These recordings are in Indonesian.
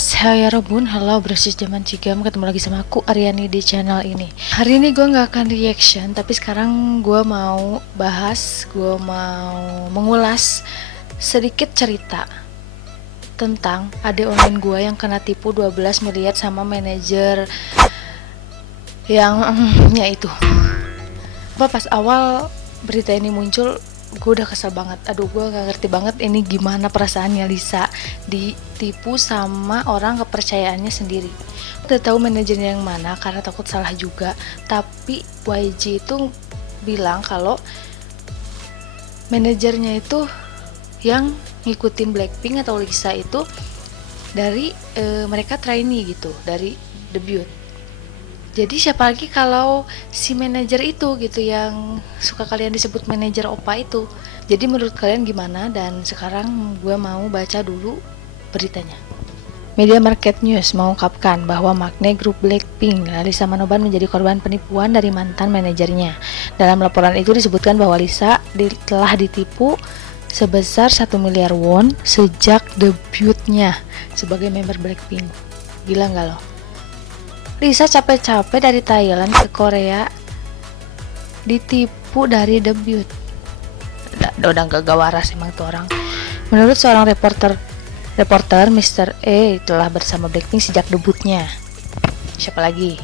Annyeonghaseyo Rebun, halo bersis zaman Cigam, ketemu lagi sama aku Aryani di channel ini. Hari ini gue nggak akan reaction, tapi sekarang gue mau bahas, gue mau mengulas sedikit cerita tentang adik online gue yang kena tipu 12 miliar sama manajer yang itu. Pas awal berita ini muncul, gue udah kesel banget. Aduh, gue gak ngerti banget ini gimana perasaannya Lisa ditipu sama orang kepercayaannya sendiri. Udah tahu manajernya yang mana karena takut salah juga, tapi YG itu bilang kalau manajernya itu yang ngikutin Blackpink atau Lisa itu dari mereka trainee gitu, dari debut. Jadi siapa lagi kalau si manajer itu gitu yang suka kalian disebut manajer opa itu. Jadi menurut kalian gimana? Dan sekarang gue mau baca dulu beritanya. Media Market News mengungkapkan bahwa makna grup Blackpink, Lisa Manoban menjadi korban penipuan dari mantan manajernya. Dalam laporan itu disebutkan bahwa Lisa telah ditipu sebesar 1 miliar won sejak debutnya sebagai member Blackpink. Gila nggak lo? Lisa capek-capek dari Thailand ke Korea ditipu dari debut. Udah gak waras emang tuh orang. Menurut seorang reporter Mr. E telah bersama Blackpink sejak debutnya. Siapa lagi?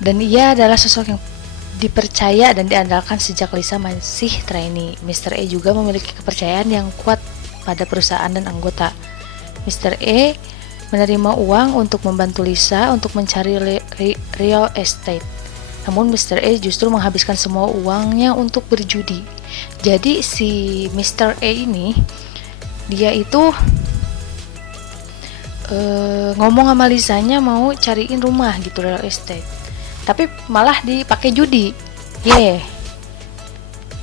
Dan ia adalah sosok yang dipercaya dan diandalkan sejak Lisa masih trainee. Mr. E juga memiliki kepercayaan yang kuat pada perusahaan dan anggota. Mr. E menerima uang untuk membantu Lisa untuk mencari real estate. Namun Mr. E justru menghabiskan semua uangnya untuk berjudi. Jadi si Mr. E ini dia itu ngomong sama Lisanya mau cariin rumah gitu, real estate, tapi malah dipakai judi.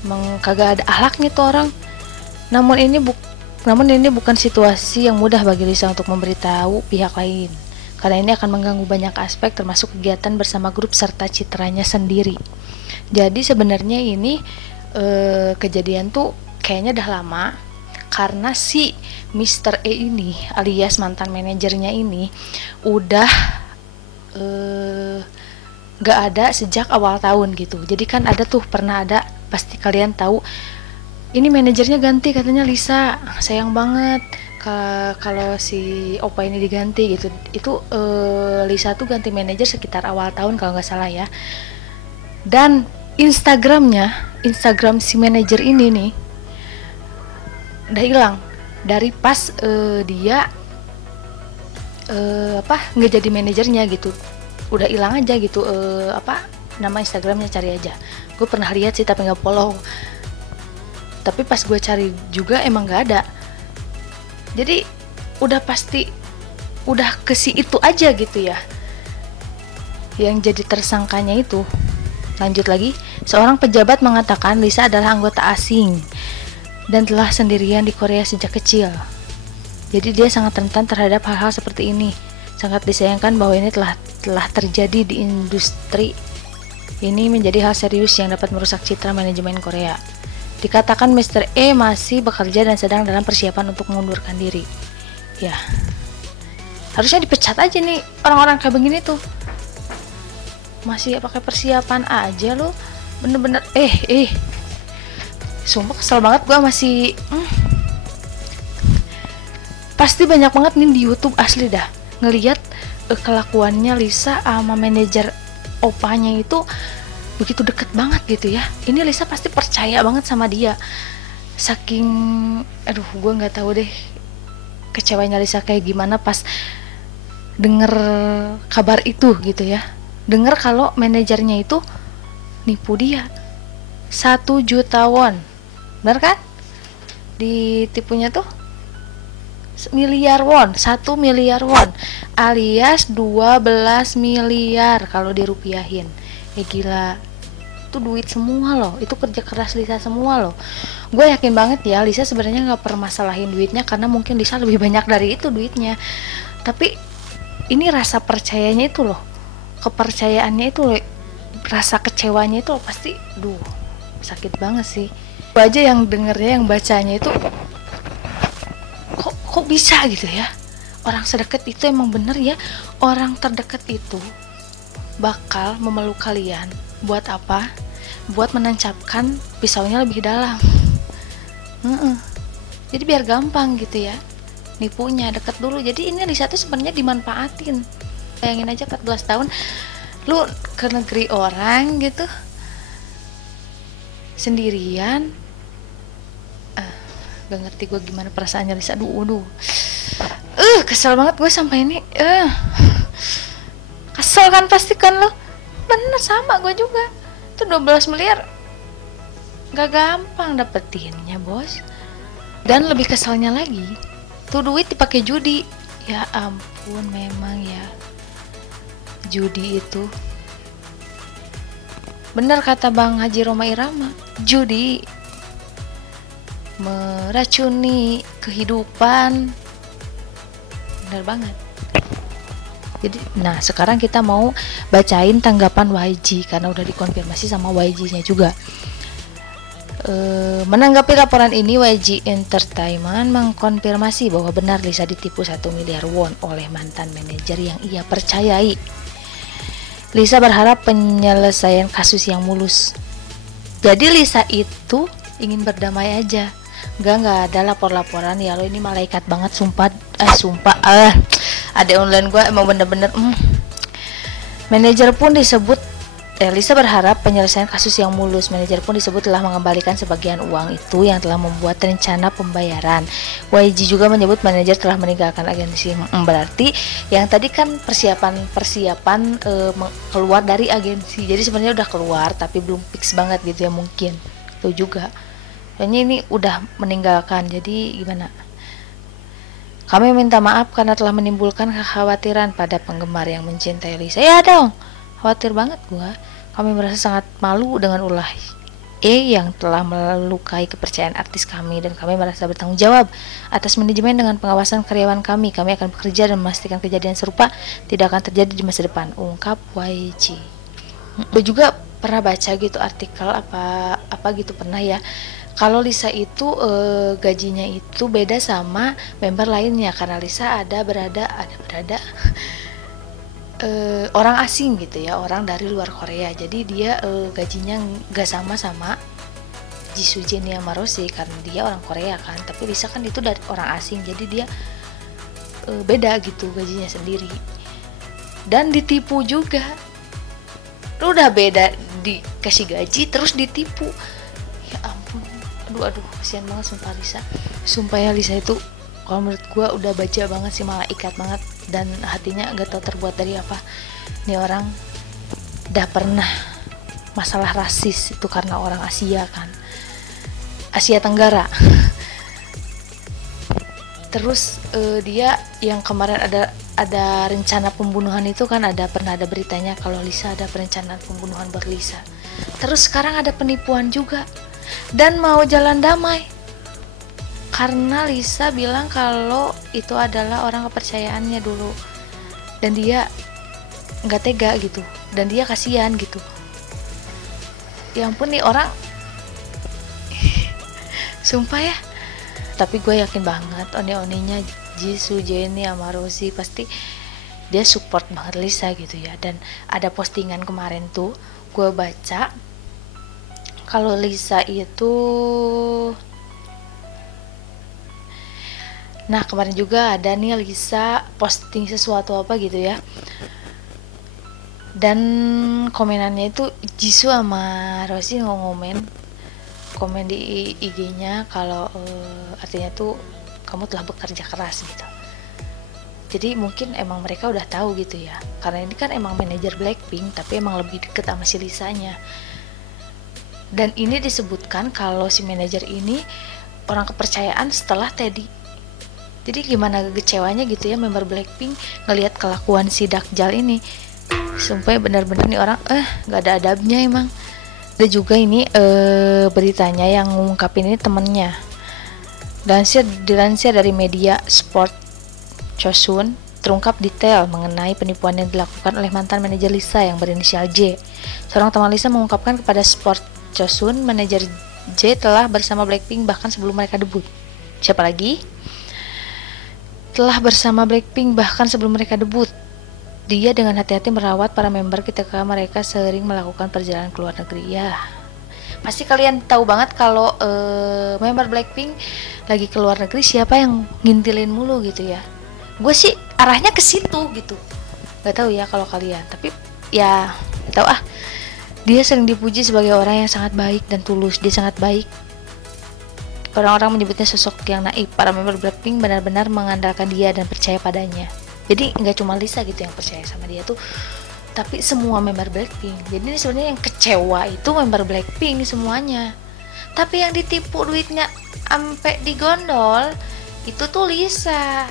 Emang kagak ada akhlaknya tuh orang. Namun ini bukan situasi yang mudah bagi Lisa untuk memberitahu pihak lain, karena ini akan mengganggu banyak aspek termasuk kegiatan bersama grup serta citranya sendiri. Jadi sebenarnya ini kejadian tuh kayaknya udah lama, karena si Mr. E ini alias mantan manajernya ini udah gak ada sejak awal tahun gitu. Jadi kan ada tuh, pernah ada, pasti kalian tahu, ini manajernya ganti katanya Lisa, sayang banget kalau si opa ini diganti gitu. Itu Lisa tuh ganti manajer sekitar awal tahun kalau nggak salah ya. Dan Instagram si manajer ini nih udah hilang dari pas dia nggak jadi manajernya gitu. Udah hilang aja gitu. Nama Instagramnya, cari aja. Gue pernah lihat sih tapi nggak follow. Tapi pas gue cari juga emang gak ada. Jadi udah pasti udah ke si itu aja gitu ya yang jadi tersangkanya itu. Lanjut lagi, seorang pejabat mengatakan Lisa adalah anggota asing dan telah sendirian di Korea sejak kecil. Jadi dia sangat rentan terhadap hal-hal seperti ini. Sangat disayangkan bahwa ini telah terjadi di industri. Ini menjadi hal serius yang dapat merusak citra manajemen Korea. Dikatakan Mr. E masih bekerja dan sedang dalam persiapan untuk mengundurkan diri. Ya, harusnya dipecat aja nih orang-orang kayak begini tuh. Masih pakai persiapan aja lo. Bener-bener sumpah kesel banget gue masih pasti banyak banget nih di YouTube asli dah ngelihat kelakuannya Lisa sama manajer opanya itu begitu deket banget gitu ya. Ini Lisa pasti percaya banget sama dia. Saking gue nggak tahu deh kecewanya Lisa kayak gimana pas denger kabar itu gitu ya. Denger kalau manajernya itu nipu dia 1 juta won. Bener kan? Ditipunya tuh miliar won, 1 miliar won alias 12 miliar kalau dirupiahin. Gila, itu duit semua loh, itu kerja keras Lisa semua loh. Gue yakin banget ya Lisa sebenarnya nggak permasalahin duitnya, karena mungkin Lisa lebih banyak dari itu duitnya. Tapi ini rasa percayanya itu loh, kepercayaannya itu loh, rasa kecewanya itu loh, pasti sakit banget sih. Gue aja yang dengernya, yang bacanya itu kok bisa gitu ya, orang sedekat itu emang bener ya, orang terdekat itu bakal memeluk kalian. Buat apa? Buat menancapkan pisaunya lebih dalam. Jadi biar gampang gitu ya nipunya, deket dulu. Jadi ini Lisa tuh sebenarnya dimanfaatin. Bayangin aja 14 tahun lu ke negeri orang gitu sendirian. Gak ngerti gue gimana perasaannya Lisa. Aduh kesel banget gue sampai ini. Kesel kan pasti kan lo. Bener, sama gue juga. Itu 12 miliar gak gampang dapetinnya bos. Dan lebih keselnya lagi, tuh duit dipakai judi. Ya ampun, memang ya judi itu bener kata Bang Haji Roma Irama, judi meracuni kehidupan. Bener banget. Jadi, nah sekarang kita mau bacain tanggapan YG karena udah dikonfirmasi sama YG-nya juga. Menanggapi laporan ini, YG Entertainment mengkonfirmasi bahwa benar Lisa ditipu 1 miliar won oleh mantan manajer yang ia percayai. Lisa berharap penyelesaian kasus yang mulus. Jadi Lisa itu ingin berdamai aja. Nggak ada lapor-laporan ya lo, ini malaikat banget sumpah. Ada online gue emang bener-bener Manajer pun disebut Lisa berharap penyelesaian kasus yang mulus. Manajer pun disebut telah mengembalikan sebagian uang itu yang telah membuat rencana pembayaran. YG juga menyebut manajer telah meninggalkan agensi. Berarti yang tadi kan persiapan keluar dari agensi. Jadi sebenarnya udah keluar tapi belum fix banget gitu ya, mungkin itu juga. Kayaknya ini udah meninggalkan. Jadi gimana? Kami minta maaf karena telah menimbulkan kekhawatiran pada penggemar yang mencintai Lisa. Ya dong, khawatir banget gua. Kami merasa sangat malu dengan ulah yang telah melukai kepercayaan artis kami, dan kami merasa bertanggung jawab atas manajemen dengan pengawasan karyawan kami. Kami akan bekerja dan memastikan kejadian serupa tidak akan terjadi di masa depan, ungkap YG. Gue juga pernah baca gitu artikel apa gitu pernah ya. Kalau Lisa itu gajinya itu beda sama member lainnya karena Lisa berada orang asing gitu ya, orang dari luar Korea. Jadi dia gajinya nggak sama Jisoo Jennie sama Rosé karena dia orang Korea kan. Tapi Lisa kan itu dari orang asing, jadi dia beda gitu gajinya sendiri. Dan ditipu juga. Lu udah beda dikasih gaji terus ditipu. Ya ampun. Aduh kasihan banget sumpah Lisa. Sumpah ya Lisa itu kalau menurut gue udah baja banget sih, malah ikat banget, dan hatinya gak tau terbuat dari apa. Ini orang udah pernah masalah rasis itu karena orang Asia kan, Asia Tenggara. Terus dia yang kemarin ada rencana pembunuhan itu kan, pernah ada beritanya kalau Lisa ada perencanaan pembunuhan buat Lisa. Terus sekarang ada penipuan juga dan mau jalan damai. Karena Lisa bilang kalau itu adalah orang kepercayaannya dulu, dan dia nggak tega gitu, dan dia kasihan gitu. Ya ampun nih orang, sumpah ya. Tapi gue yakin banget oni-oninya Jisoo Jennie sama Rosé pasti dia support banget Lisa gitu ya. Dan ada postingan kemarin tuh gue baca kalau Lisa itu, nah kemarin juga ada nih Lisa posting sesuatu apa gitu ya, dan komenannya itu Jisoo sama Rosé komen di IG-nya kalau artinya tuh kamu telah bekerja keras gitu. Jadi mungkin emang mereka udah tahu gitu ya, karena ini kan emang manajer Blackpink tapi emang lebih deket sama si Lisanya. Dan ini disebutkan kalau si manajer ini orang kepercayaan setelah Teddy. Jadi gimana kecewanya gitu ya member Blackpink ngelihat kelakuan si Dakjal ini. Sumpah benar-benar nih orang gak ada adabnya emang. Ada juga ini beritanya yang ngungkapin ini temennya. Dilansir dari media Sport Chosun, terungkap detail mengenai penipuan yang dilakukan oleh mantan manajer Lisa yang berinisial J. Seorang teman Lisa mengungkapkan kepada Sport Chosun, manajer J telah bersama Blackpink bahkan sebelum mereka debut. Siapa lagi? telah bersama Blackpink bahkan sebelum mereka debut. Dia dengan hati-hati merawat para member ketika mereka sering melakukan perjalanan ke luar negeri. Ya, pasti kalian tahu banget kalau member Blackpink lagi ke luar negeri siapa yang ngintilin mulu gitu ya. Gue sih arahnya ke situ gitu. Gak tahu ya kalau kalian, tapi ya tahu ah. Dia sering dipuji sebagai orang yang sangat baik dan tulus. Dia sangat baik. Orang-orang menyebutnya sosok yang naif. Para member Blackpink benar-benar mengandalkan dia dan percaya padanya. Jadi nggak cuma Lisa gitu yang percaya sama dia tuh, tapi semua member Blackpink. Jadi ini sebenarnya yang kecewa itu member Blackpink semuanya. Tapi yang ditipu duitnya sampai digondol itu tuh Lisa.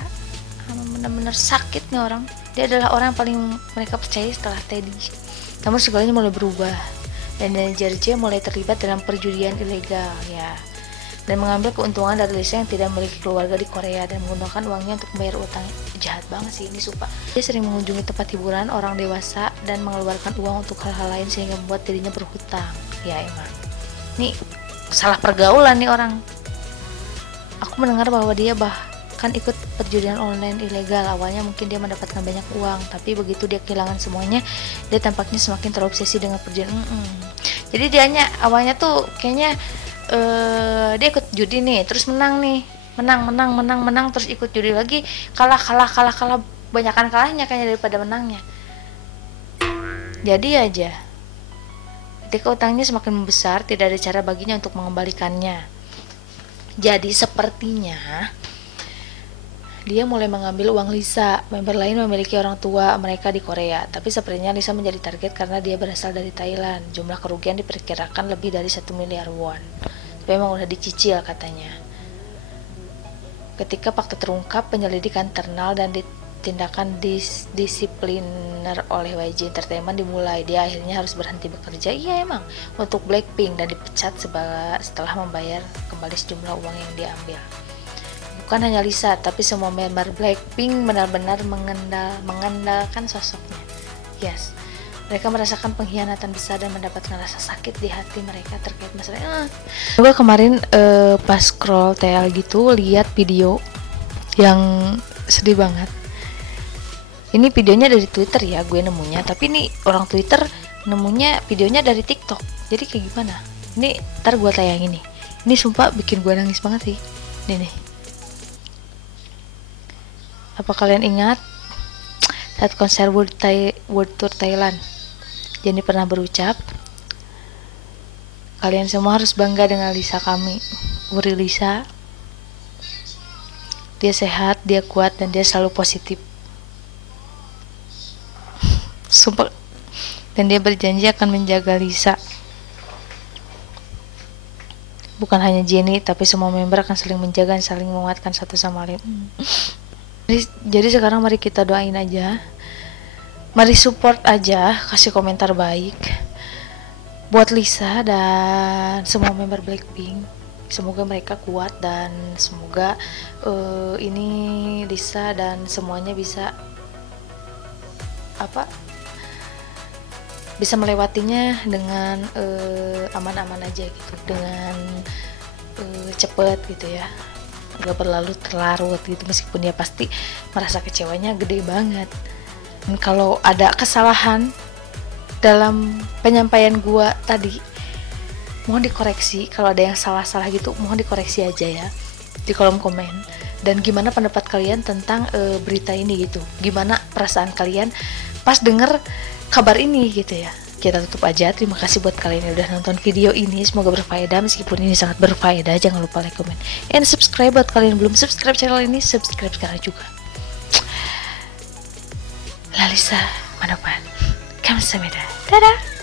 Benar-benar sakit nih orang. Dia adalah orang yang paling mereka percaya setelah Teddy. Namun segalanya mulai berubah dan manajer J mulai terlibat dalam perjudian ilegal ya, dan mengambil keuntungan dari Lisa yang tidak memiliki keluarga di Korea dan menggunakan uangnya untuk membayar utang. Jahat banget sih ini, sumpah. Dia sering mengunjungi tempat hiburan orang dewasa dan mengeluarkan uang untuk hal-hal lain sehingga membuat dirinya berhutang. Ya emang nih salah pergaulan nih orang. Aku mendengar bahwa dia bahkan ikut perjudian online ilegal. Awalnya mungkin dia mendapatkan banyak uang, tapi begitu dia kehilangan semuanya, dia tampaknya semakin terobsesi dengan perjudian. Jadi dianya awalnya tuh kayaknya dia ikut judi nih, terus menang nih, menang, terus ikut judi lagi, kalah, banyakan kalahnya kayaknya daripada menangnya. Jadi aja ketika utangnya semakin membesar, tidak ada cara baginya untuk mengembalikannya. Jadi sepertinya dia mulai mengambil uang Lisa. Member lain memiliki orang tua mereka di Korea, tapi sepertinya Lisa menjadi target karena dia berasal dari Thailand. Jumlah kerugian diperkirakan lebih dari 1 miliar won. Tapi memang udah dicicil katanya. Ketika fakta terungkap, penyelidikan internal dan tindakan disipliner oleh YG Entertainment dimulai. Dia akhirnya harus berhenti bekerja, iya emang, untuk Blackpink dan dipecat setelah membayar kembali sejumlah uang yang dia ambil. Bukan hanya Lisa, tapi semua member Blackpink benar-benar mengandalkan sosoknya. Yes, mereka merasakan pengkhianatan besar dan mendapatkan rasa sakit di hati mereka terkait masalah. Gue kemarin pas scroll TL gitu, lihat video yang sedih banget. Ini videonya dari Twitter ya, gue nemunya. Tapi ini orang Twitter nemunya videonya dari TikTok. Jadi kayak gimana? Ini ntar gue tayangin nih. Ini sumpah bikin gue nangis banget sih. Nih. Apa kalian ingat saat konser World Tour Thailand, Jennie pernah berucap, kalian semua harus bangga dengan Lisa kami. Wuri Lisa, dia sehat, dia kuat, dan dia selalu positif. Sumpah. Dan dia berjanji akan menjaga Lisa. Bukan hanya Jennie, tapi semua member akan saling menjaga dan saling menguatkan satu sama lain. Jadi sekarang mari kita doain aja, mari support aja, kasih komentar baik buat Lisa dan semua member Blackpink. Semoga mereka kuat dan semoga ini Lisa dan semuanya bisa bisa melewatinya dengan aman-aman aja gitu, dengan cepet gitu ya, gak berlalu terlarut gitu, meskipun dia pasti merasa kecewanya gede banget. Dan kalau ada kesalahan dalam penyampaian gua tadi, mohon dikoreksi. Kalau ada yang salah-salah gitu, mohon dikoreksi aja ya di kolom komen. Dan gimana pendapat kalian tentang berita ini gitu, gimana perasaan kalian pas denger kabar ini gitu ya. Kita tutup aja. Terima kasih buat kalian yang udah nonton video ini, semoga berfaedah. Meskipun ini sangat berfaedah, jangan lupa like, comment, and subscribe. Buat kalian yang belum subscribe channel ini, subscribe sekarang juga. Lalisa Manopan, kamsahamnida, dadah.